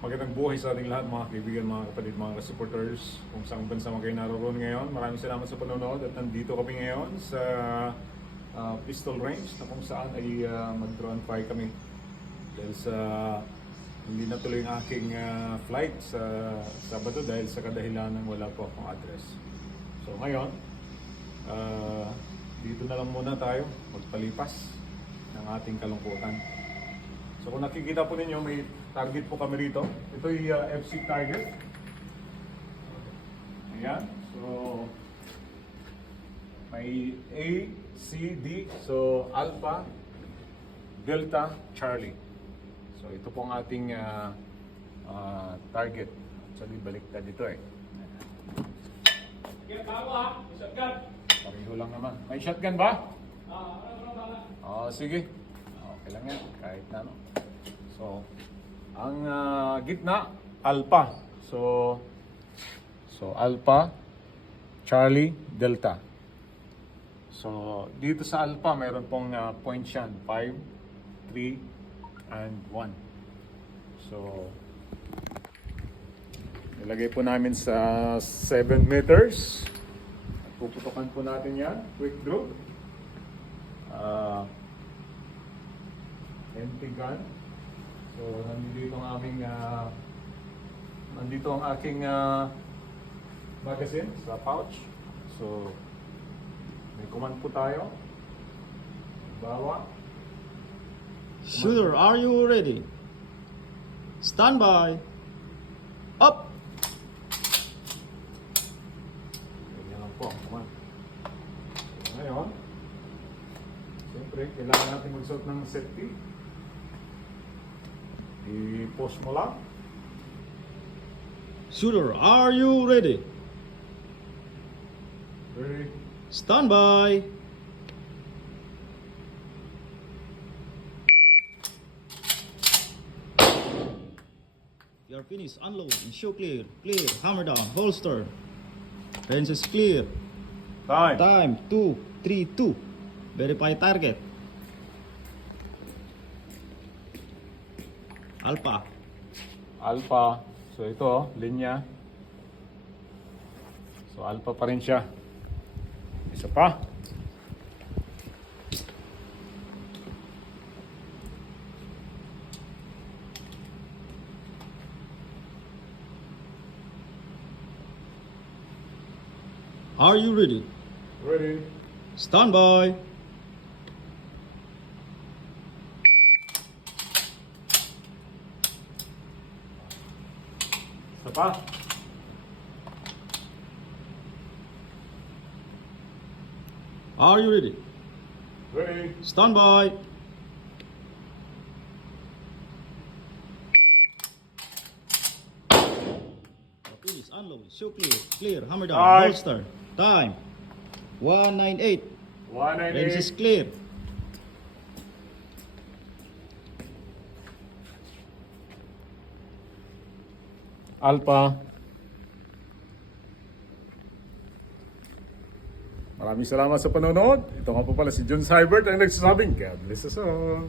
Magandang buhay sa ating lahat mga kaibigan, mga kapatid, mga supporters kung saan bansa man kayo naroon ngayon. Maraming salamat sa panonood at nandito kami ngayon sa ah, Pistol Range na kung saan ay ah, mag-drone fly kami dahil sa hindi natuloy ang aking ah, flight sa Sabado dahil sa kadahilanan wala po akong address. So ngayon, ah, dito na lang muna tayo magpalipas ng ating kalungkutan. So kung nakikita po ninyo, may target po kami rito. Ito yung uh, FC target. Ayan. So, may A, C, D. So, Alpha, Delta, Charlie. So, ito po ang ating uh, uh, target. Actually, baliktad dito eh. Kaya bago ha, shotgun. Pareho lang naman. May shotgun ba? Ah, ano ano bala? Oo, sige. Okay lang yan. Kahit na, no? So, ang ah, gitna, Alpha. So, so Alpha, Charlie, Delta. So, dito sa Alpha, meron pong ah, points yan. 5, 3, and 1. So, nilagay po namin sa 7 meters. Puputukan po natin yan. Quick draw. Ah, empty gun. So, nandito ang aming ah, nandito ang aking ah, magazine sa pouch. So, may command po tayo. Bawa. Shooter, are you ready? Stand by. Up. Ganyan lang po ang command. So, ngayon, siyempre, kailangan natin magsuot ng safety. I-post mo lang. Shooter, are you ready? Very Stand by. You're finished. Unload and show clear. Clear. Hammer down. Holster. Range is clear. time. Time. Two, three, two. Verify target. Alpha. Alpha. So ito, linya. So alpha pa rin siya. Isa pa. Are you ready? Ready? Stand by. Isa pa. Are you ready? Ready? Stand by. Finish, unload, show clear, clear, hammer down, holster, time, 198, range is clear. Alpha. Maraming salamat sa panonood. Ito nga po pala si John Cybert ang nagsasabing, God bless us all.